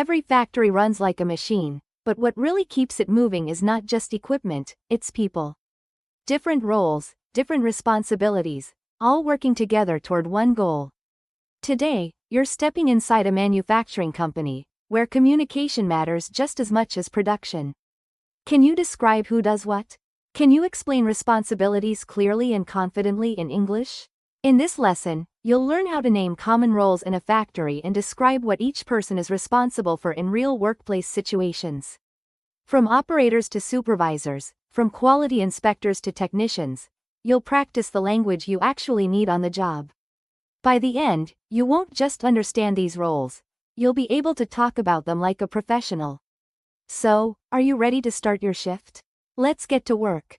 Every factory runs like a machine, but what really keeps it moving is not just equipment, it's people. Different roles, different responsibilities, all working together toward one goal. Today, you're stepping inside a manufacturing company, where communication matters just as much as production. Can you describe who does what? Can you explain responsibilities clearly and confidently in English? In this lesson, you'll learn how to name common roles in a factory and describe what each person is responsible for in real workplace situations. From operators to supervisors, from quality inspectors to technicians, you'll practice the language you actually need on the job. By the end, you won't just understand these roles, you'll be able to talk about them like a professional. So, are you ready to start your shift? Let's get to work.